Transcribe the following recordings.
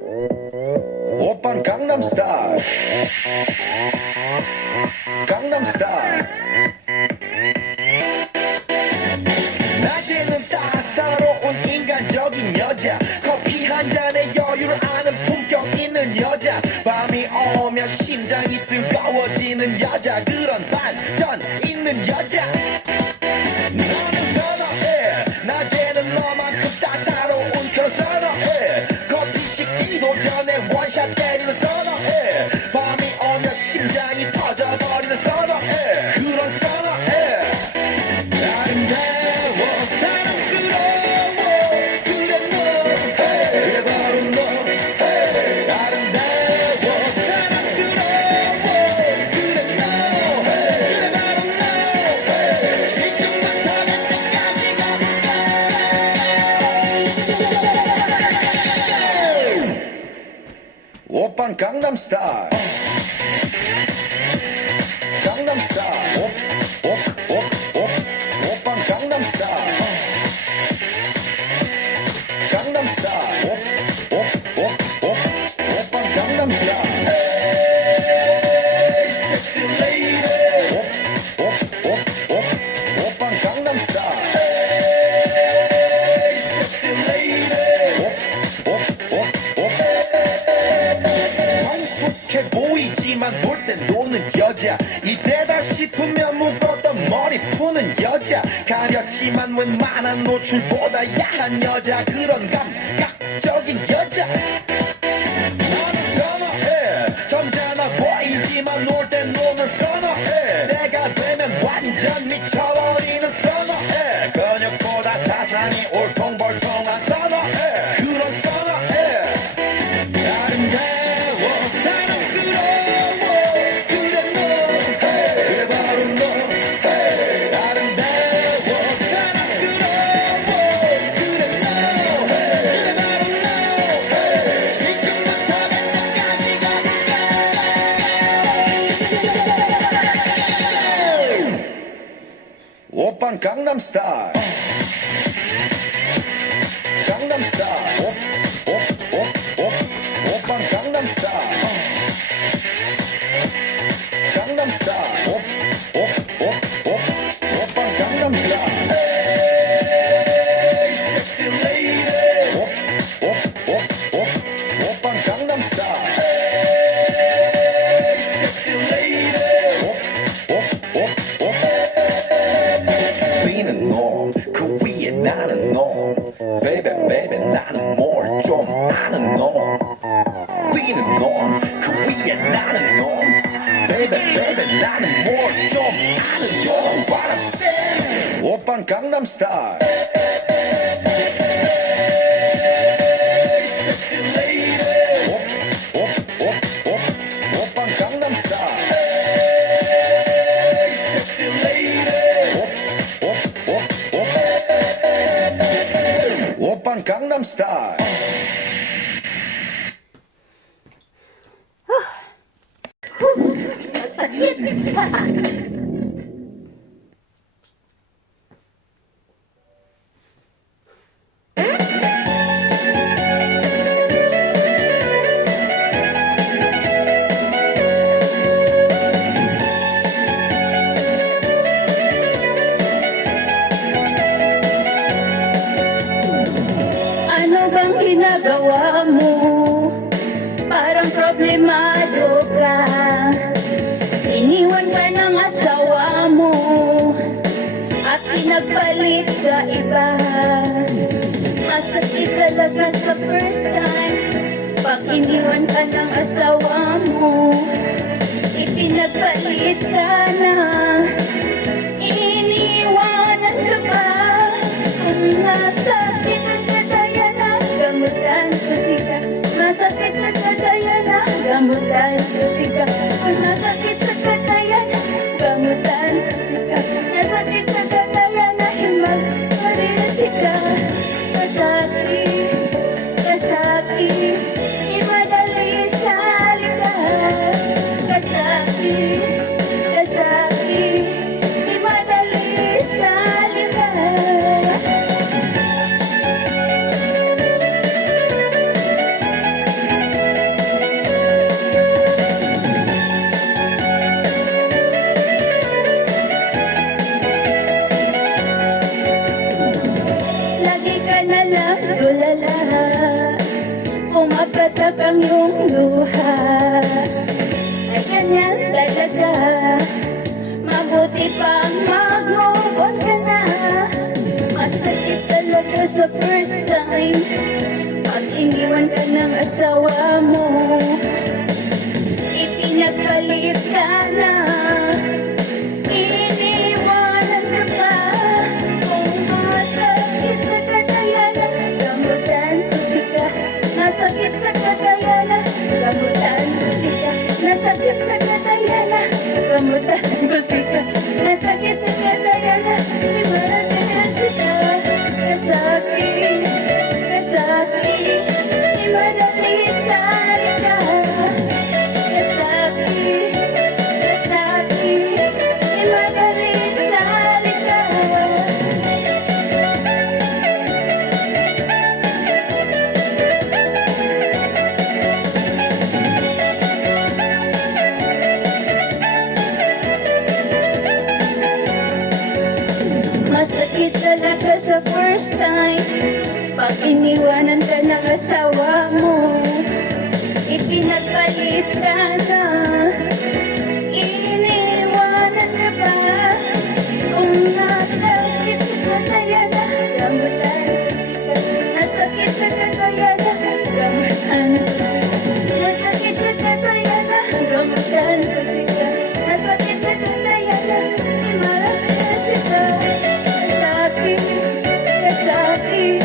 오빤 강남스타일 강남스타일 낮에는 따사로운 인간적인 여자 커피 한 잔에 여유를 아는 품격 있는 여자 밤이 오면 심장이 뜨거워지는 여자 그런 반전 있는 여자 너는 선호해 낮에는 너만큼 따사로운 그런 선호해 커피 식기도 전에 원샷 때리는 선호해 밤이 오면 심장이 터져버리는 선호해 그런 선호해 아름다워 사랑스러워 그래 너 그래 바로 너 아름다워 사랑스러워 그래 너 그래 바로 너 지금부터 언제까지 가볼까 오빤 강남스타일 강남스타일 오빤 강남스타일 강남스타일 오빤 강남스타일 에이 섹시 레이디 오빤 강남스타일 에이 섹시 레이디 성숙해 보이지만 놀 땐 노는 여자 이때다 싶으면 묶었던 머리 푸는 여자 가렸지만 웬만한 노출보다 야한 여자 그런 감각적인 여자 나는 선호해 점잖아 보이지만 놀 땐 노는 선호해 내가 되면 완전 미쳐버리는 선호해 근육보다 사상이 울퉁불퉁한 선호해 그런 선호해 아름다워 사랑스러워 그래 너 그래 바로 너 아름다워 사랑스러워 그래 너 그래 바로 너 지금부터 언제까지 가볼까 오빤 강남스타일 강남스타일 오빤 강남스타일 강남스타일 오빤 강남스타일 에이 섹시 레이디 오빤 강남스타일 에이 섹시 레이디 Being norm 그 위에 나는 norm Baby baby 나는 more 좀 아는 norm Being norm 그 위에 나는 norm Baby baby 나는 more 좀 아는 norm What I'm saying 오빤 강남스타일 Sexy lady 오빤 강남스타일 Sexy lady 오빤 강남스타일 Ano bang ginagawa mo? Parang problemado ka. Iniwan ka ng asawa mo at pinagpalit sa iba. Masakit talaga sa first time pag iniwan ka ng asawa mo. Ipinagpalit ka na, iniwanan ka ba? Kung nasakit sa kagaya na gamutan kasi ka. Masakit sa kagaya na gamutan kasi ka. Kung nasakit sa kagaya na gamutan kasi ka. Nasakit sa kagaya na himal marisi ka. Kasakit, kasakit, imadali sa likas. Kasakit, kasakit, imadali sa likas. pumapatak ang iyong luha. Ay ganyan talaga, mabuti pa mag-move on ka na. Masakit talaga sa first time pag iniwan ka ng asawa mo. Ipinagpalit ka na, iniwanan ka pa. Kung masakit sa kakayanan, gamutan ko sika. Masakit sa kakayanan, gamutan ko sika. Nasakit sa kakayanan, gamutan ko sika. Nasakit sa kakayanan, iwanan ka na sika. Nasakit, nasakit, imadali sa ka. Nasakit, nasakit, imadali sa ka. Masakit talaga sa first time pag iniwanan ka ng asawa mo. Ipinagpalit ka na, iniwanan ka ba? Kung nasakit sa kakayanan, gamutan ko sika. Nasakit sa kakayanan, gamutan ko sika. Nasakit sa kakayanan, gamutan ko sika. Nasakit sa kakayanan, iwanan ka na sika. Nasakit, nasakit,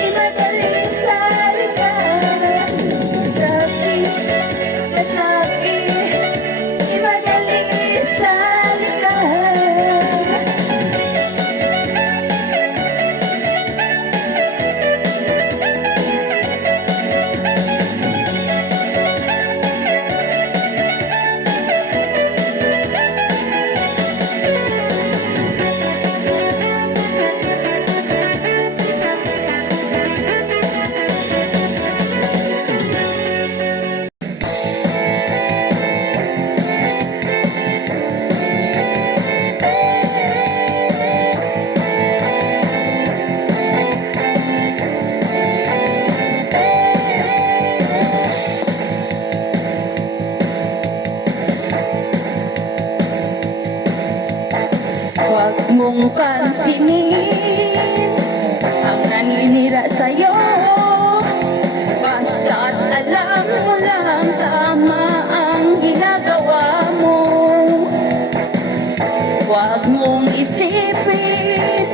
imadali sa ka. Nasakit, nasakit, imadali sa ka. Huwag mong pansinin ang naninira sa'yo. Basta't alam mo lang tama ang ginagawa mo. Huwag mong isipin,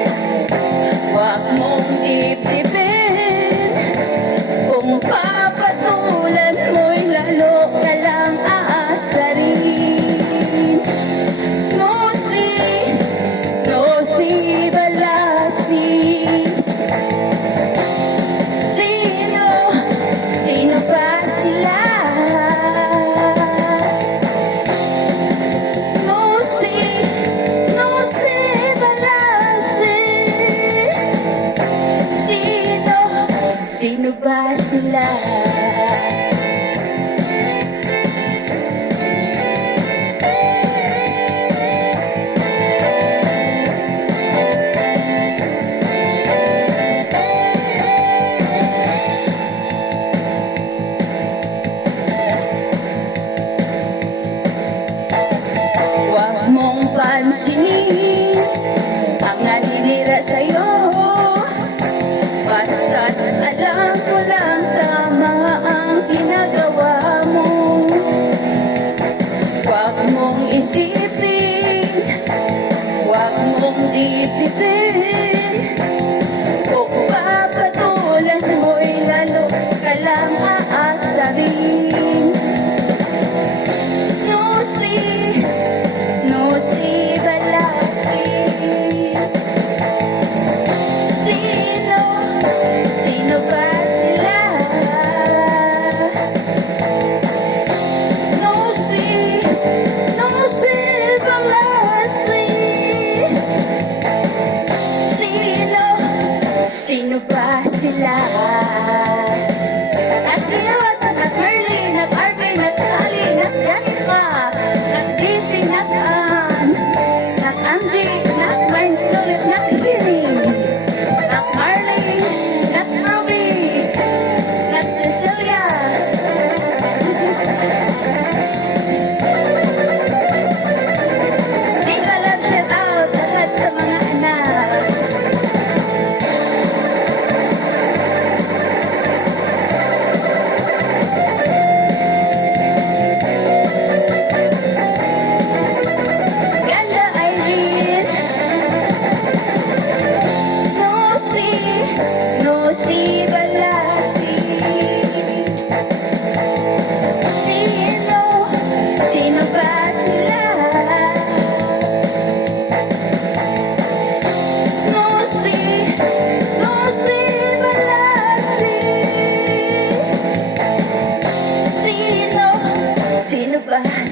huwag mong ipipin. Kung papatulan mo'y lalo ka lang aasarin. No si balasi. Sino ba sila? No si balasi. Sino ba sila? Huwag mong pansinin ang naninira sa'yo. Basta't alam mo lang tama ang ginagawa mo. Huwag mong isipin, huwag mong ipipin. Kung papatulan mo'y lalo ka lang aasarin. No si balasi.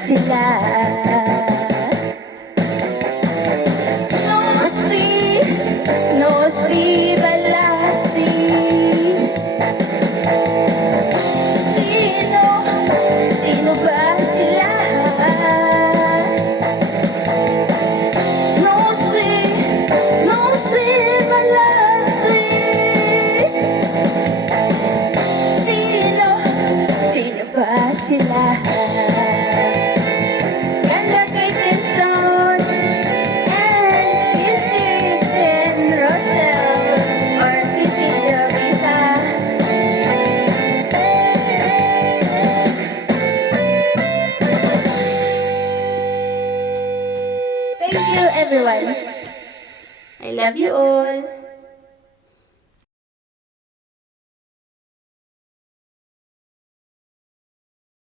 sila. No si Balasi. Sino ba sila? No si Balasi. Sino ba sila? Ganda kay Tinson and Sisi and Rosel or Sisi Jovita. Thank you, everyone. I love you all.